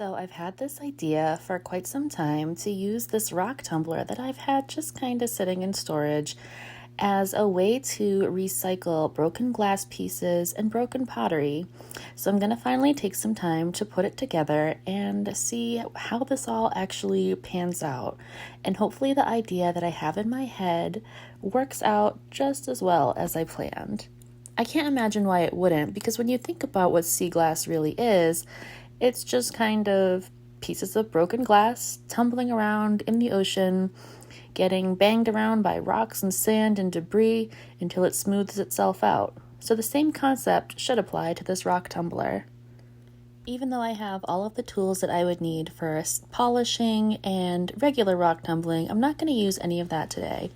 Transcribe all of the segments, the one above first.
So I've had this idea for quite some time to use this rock tumbler that I've had just kind of sitting in storage as a way to recycle broken glass pieces and broken pottery. So I'm going to finally take some time to put it together and see how this all actually pans out. And hopefully the idea that I have in my head works out just as well as I planned. I can't imagine why it wouldn't, because when you think about what sea glass really is, it's just kind of pieces of broken glass tumbling around in the ocean, getting banged around by rocks and sand and debris until it smooths itself out. So the same concept should apply to this rock tumbler. Even though I have all of the tools that I would need for polishing and regular rock tumbling, I'm not going to use any of that today.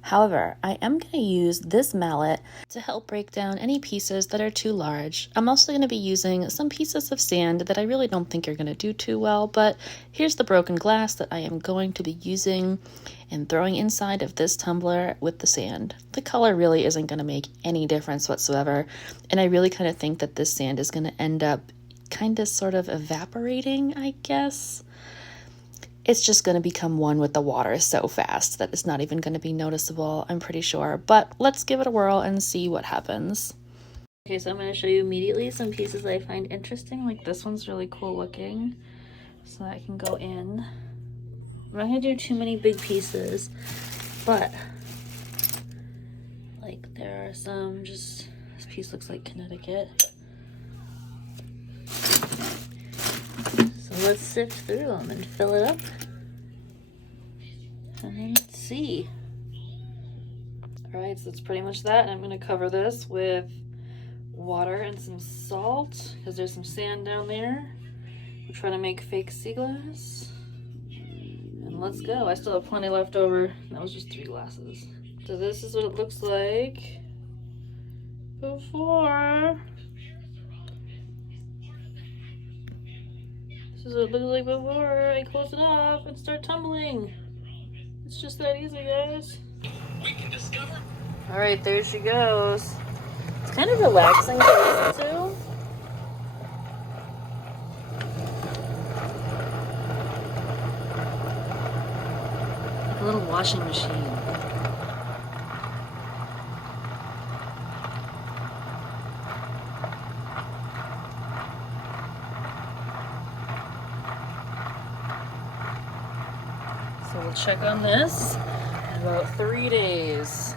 However, I am going to use this mallet to help break down any pieces that are too large. I'm also going to be using some pieces of sand that I really don't think are going to do too well, but here's the broken glass that I am going to be using and throwing inside of this tumbler with the sand. The color really isn't going to make any difference whatsoever, and I really kind of think that this sand is going to end up kind of sort of evaporating, I guess. It's just going to become one with the water so fast that it's not even going to be noticeable, I'm pretty sure. But let's give it a whirl and see what happens. Okay, so I'm going to show you immediately some pieces that I find interesting. Like this one's really cool looking, so I can go in. I'm not going to do too many big pieces, but like there are some just, this piece looks like Connecticut. So let's sift through them and fill it up. And then let's see. Alright, so that's pretty much that. And I'm going to cover this with water and some salt because there's some sand down there. We're trying to make fake sea glass. And let's go. I still have plenty left over. That was just 3 glasses. So this is what it looks like before. This is what it looks like before I close it off and start tumbling. It's just that easy, guys. We can discover. All right, there she goes. It's kind of relaxing to listen to. Like a little washing machine. So we'll check on this in about 3 days.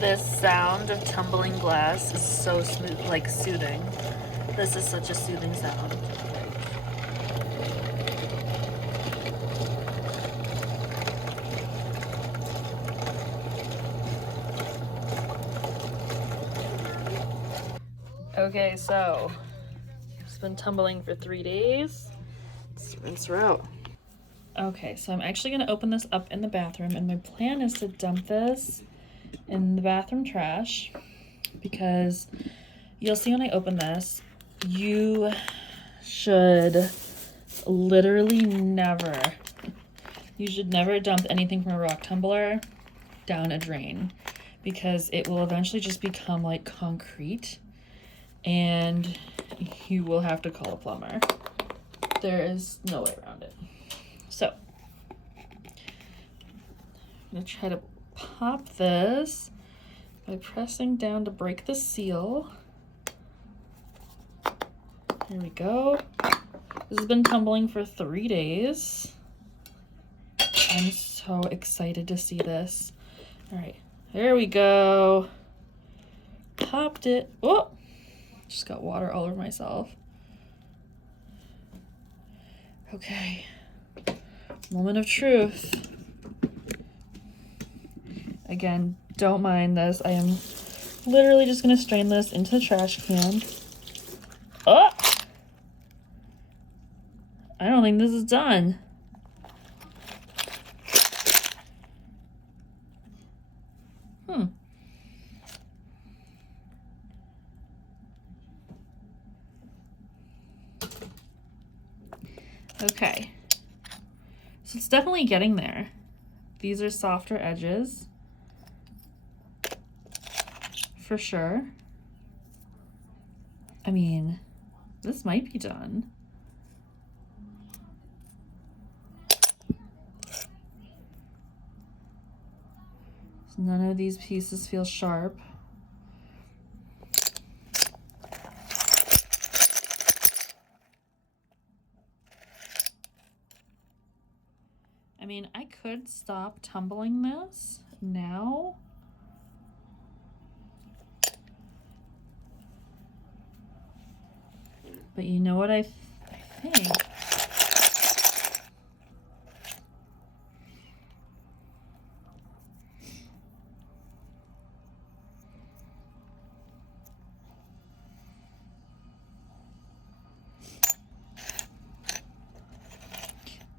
This sound of tumbling glass is so smooth, like soothing. This is such a soothing sound. Okay, so it's been tumbling for 3 days. Let's rinse her out. Okay, so I'm actually going to open this up in the bathroom, and my plan is to dump this in the bathroom trash because you'll see when I open this, you should literally never dump anything from a rock tumbler down a drain because it will eventually just become like concrete and you will have to call a plumber. There is no way around it. So, I'm going to try to pop this by pressing down to break the seal. Here we go. This has been tumbling for 3 days. I'm so excited to see this. All right, there we go. Popped it. Oh, just got water all over myself. Okay. Moment of truth. Again, don't mind this. I am literally just going to strain this into the trash can. Oh! I don't think this is done. Okay. So it's definitely getting there. These are softer edges. For sure. I mean, this might be done. None of these pieces feel sharp. I mean, I could stop tumbling this now. But you know what I think?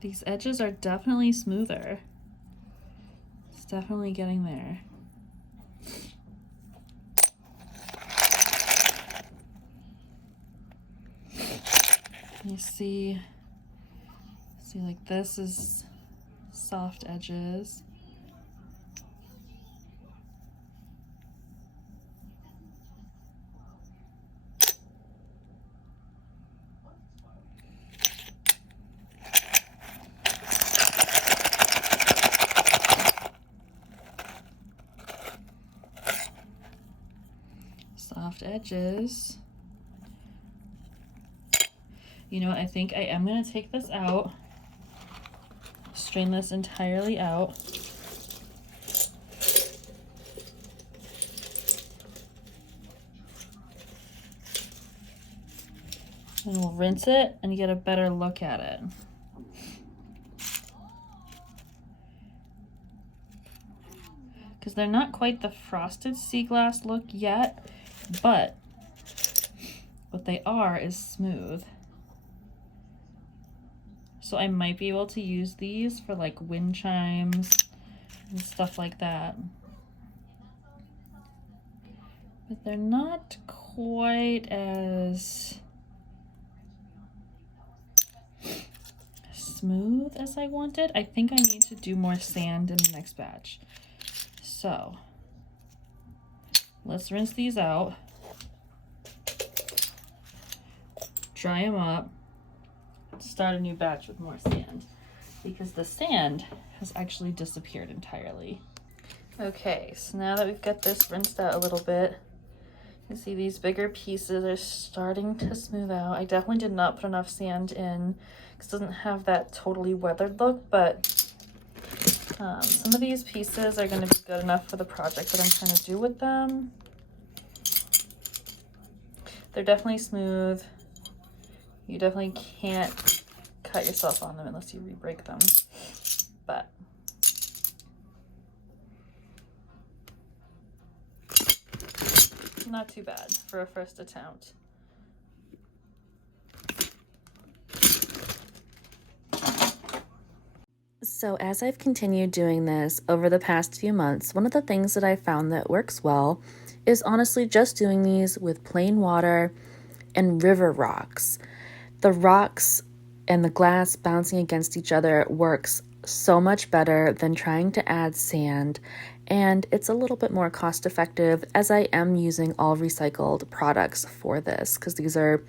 These edges are definitely smoother. It's definitely getting there. You see like this is soft edges. Soft edges. You know what, I think I am gonna take this out, strain this entirely out. And we'll rinse it and get a better look at it. Because they're not quite the frosted sea glass look yet, but what they are is smooth. So I might be able to use these for like wind chimes and stuff like that. But they're not quite as smooth as I wanted. I think I need to do more sand in the next batch. So let's rinse these out, dry them up, start a new batch with more sand, because the sand has actually disappeared entirely. Okay, so now that we've got this rinsed out a little bit, you see these bigger pieces are starting to smooth out. I definitely did not put enough sand in because it doesn't have that totally weathered look, but some of these pieces are going to be good enough for the project that I'm trying to do with them. They're definitely smooth. You definitely can't cut yourself on them unless you re-break them, but not too bad for a first attempt. So as I've continued doing this over the past few months, one of the things that I found that works well is honestly just doing these with plain water and river rocks. The rocks and the glass bouncing against each other works so much better than trying to add sand, and it's a little bit more cost effective as I am using all recycled products for this, because these are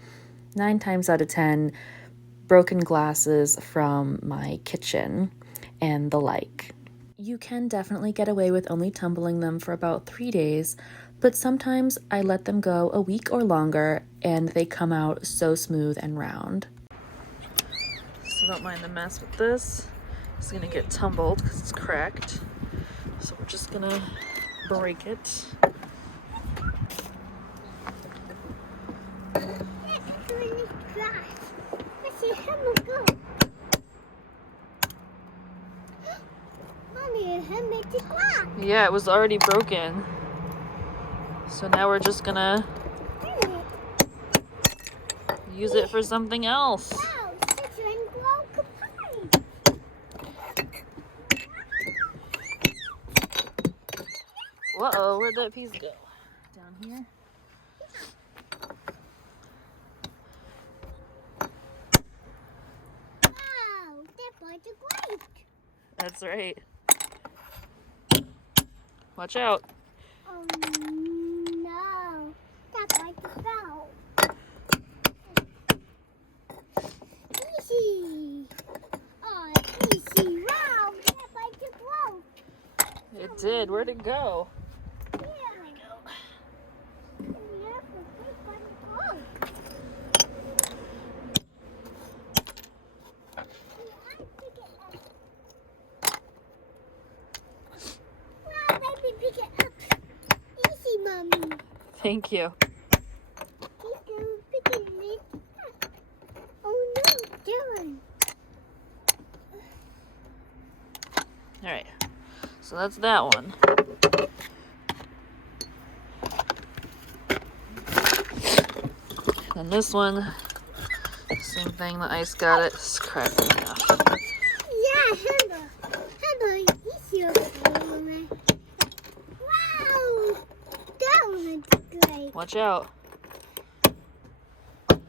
9 times out of 10 broken glasses from my kitchen and the like. You can definitely get away with only tumbling them for about 3 days, but sometimes I let them go a week or longer and they come out so smooth and round. So don't mind the mess with this. It's gonna get tumbled because it's cracked. So we're just gonna break it. Yeah, it was already broken. So now we're just gonna use it for something else. Uh-oh, where'd that piece go? Down here? Wow, that part's great. That's right. Watch out. No, that part's fell. Easy. Oh, easy. Wow, that part's broke. It did. Where'd it go? There we go. Wow, baby, pick it up. Easy, mommy. Thank you. Picking it up. Oh no, Dylan. All right, so that's that one. And this one, same thing, the ice got it, it's cracking me off. Yeah, handle easier. Wow, that one's great. Watch out. Baby,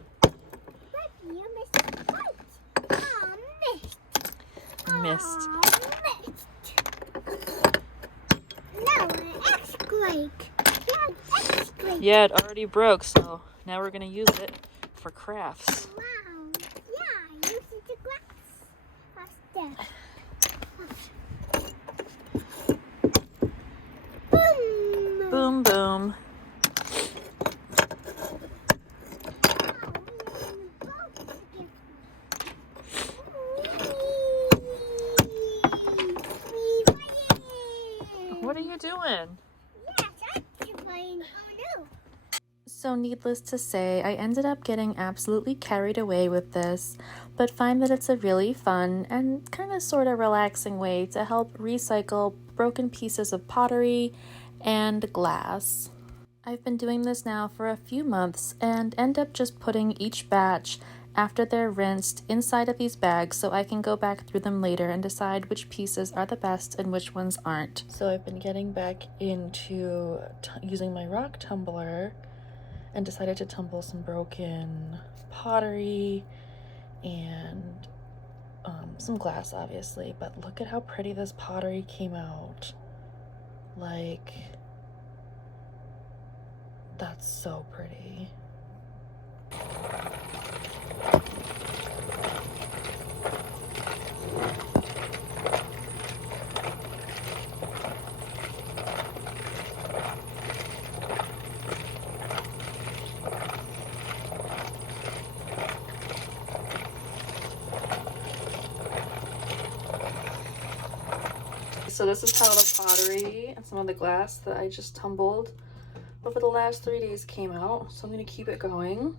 you missed it right. Aw, missed. Missed. Aw, missed. No, earthquake. Yeah, earthquake. Yeah, it already broke, so now we're gonna use it for crafts. Wow. Yeah, use it to glass. What's that? Boom. Boom, boom. What are you doing? Yes, I'm playing. Oh no. So needless to say, I ended up getting absolutely carried away with this, but find that it's a really fun and kind of sort of relaxing way to help recycle broken pieces of pottery and glass. I've been doing this now for a few months and end up just putting each batch after they're rinsed inside of these bags so I can go back through them later and decide which pieces are the best and which ones aren't. So I've been getting back into using my rock tumbler and decided to tumble some broken pottery and some glass, obviously. But look at how pretty this pottery came out. Like, that's so pretty. So this is how the pottery and some of the glass that I just tumbled over the last 3 days came out. So I'm going to keep it going.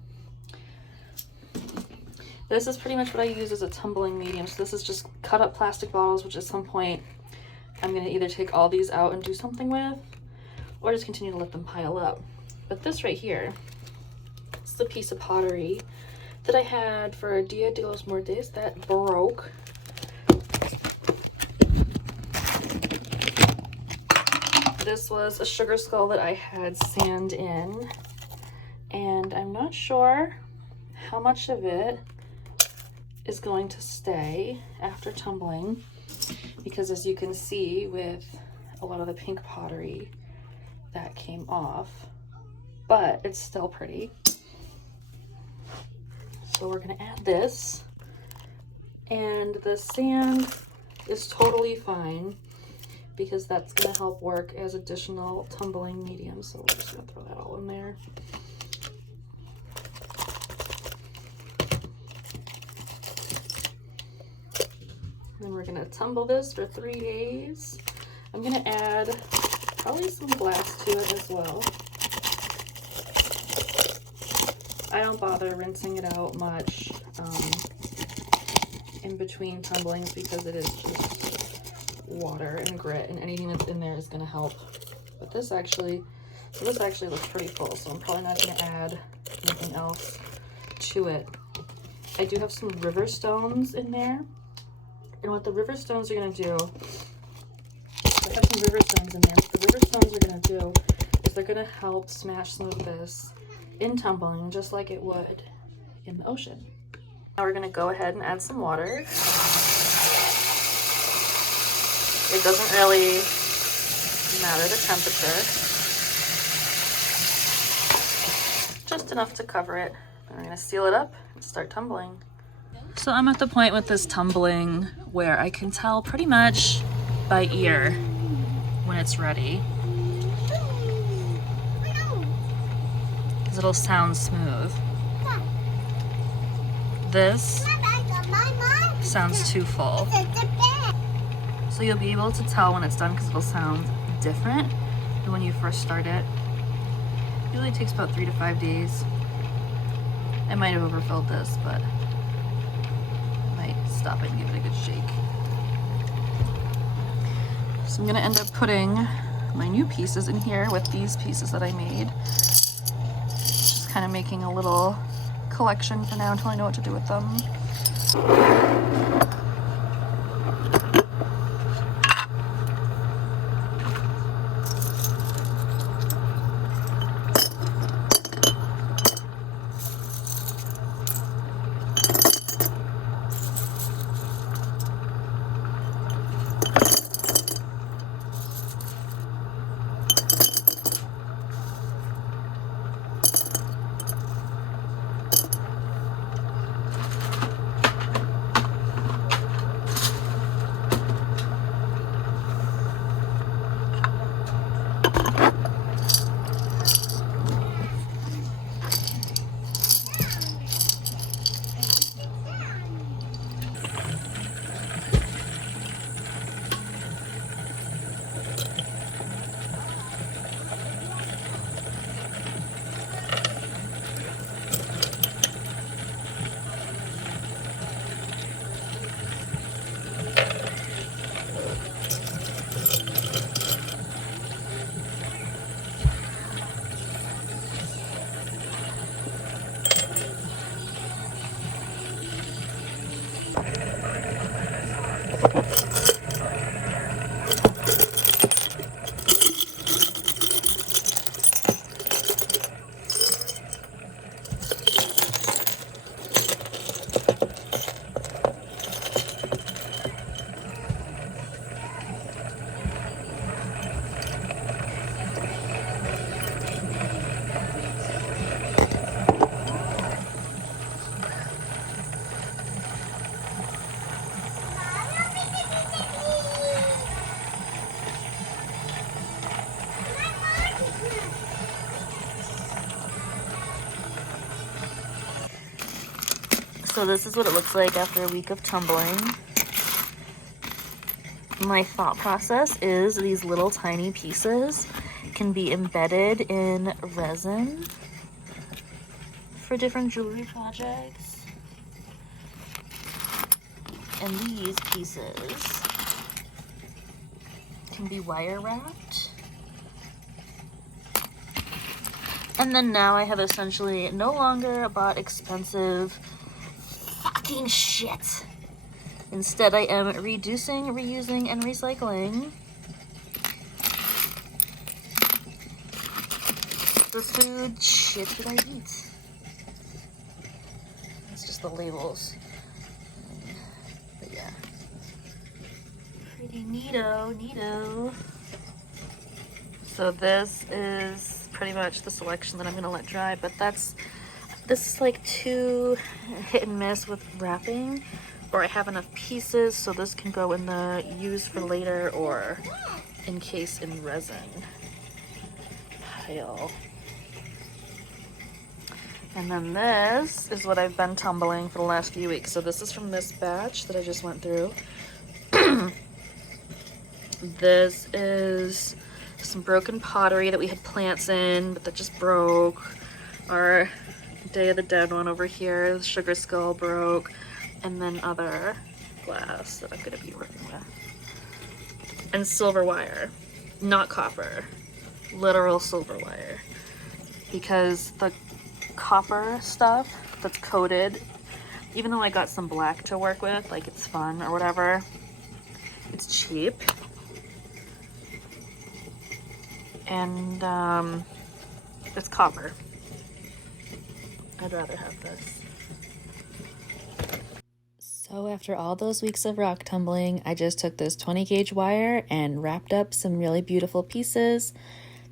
This is pretty much what I use as a tumbling medium. So this is just cut up plastic bottles, which at some point I'm going to either take all these out and do something with, or just continue to let them pile up. But this right here, this is a piece of pottery that I had for Dia de los Muertos that broke. This was a sugar skull that I had sand in, and I'm not sure how much of it is going to stay after tumbling, because as you can see with a lot of the pink pottery that came off, but it's still pretty. So we're gonna add this, and the sand is totally fine because that's going to help work as additional tumbling medium. So we're just going to throw that all in there. Then we're going to tumble this for 3 days. I'm going to add probably some glass to it as well. I don't bother rinsing it out much in between tumblings because it is just water and grit, and anything that's in there is going to help. But this actually looks pretty full, so I'm probably not going to add anything else to it. I do have some river stones in there, and what the river stones are going to do, I have some river stones in there. What the river stones are going to do is they're going to help smash some of this in tumbling, just like it would in the ocean. Now we're going to go ahead and add some water. It doesn't really matter the temperature, just enough to cover it. And we're gonna seal it up and start tumbling. So I'm at the point with this tumbling where I can tell pretty much by ear when it's ready, because it'll sound smooth. This sounds too full. So you'll be able to tell when it's done because it'll sound different than when you first start it. It usually takes about 3 to 5 days. I might have overfilled this, but I might stop it and give it a good shake. So I'm gonna end up putting my new pieces in here with these pieces that I made. Just kind of making a little collection for now until I know what to do with them. So this is what it looks like after a week of tumbling. My thought process is these little tiny pieces can be embedded in resin for different jewelry projects. And these pieces can be wire wrapped. And then now I have essentially no longer bought expensive fucking shit. Instead, I am reducing, reusing, and recycling the food shit that I eat. It's just the labels. But yeah. Pretty neato. So this is pretty much the selection that I'm gonna let dry, but this is like too hit and miss with wrapping, or I have enough pieces so this can go in the use for later or encase in resin pile. And then this is what I've been tumbling for the last few weeks. So this is from this batch that I just went through. This is some broken pottery that we had plants in, but that just broke. Our Day of the Dead one over here, the sugar skull broke, and then other glass that I'm gonna be working with. And silver wire, not copper, literal silver wire. Because the copper stuff that's coated, even though I got some black to work with, like it's fun or whatever, it's cheap. And it's copper. I'd rather have this. So after all those weeks of rock tumbling, I just took this 20 gauge wire and wrapped up some really beautiful pieces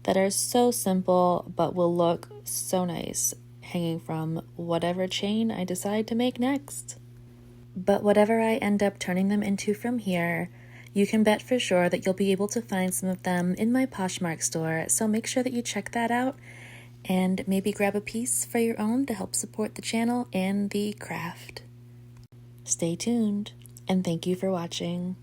that are so simple but will look so nice hanging from whatever chain I decide to make next. But whatever I end up turning them into from here, You can bet for sure that you'll be able to find some of them in my Poshmark store, so make sure that you check that out and maybe grab a piece for your own to help support the channel and the craft. Stay tuned, and thank you for watching.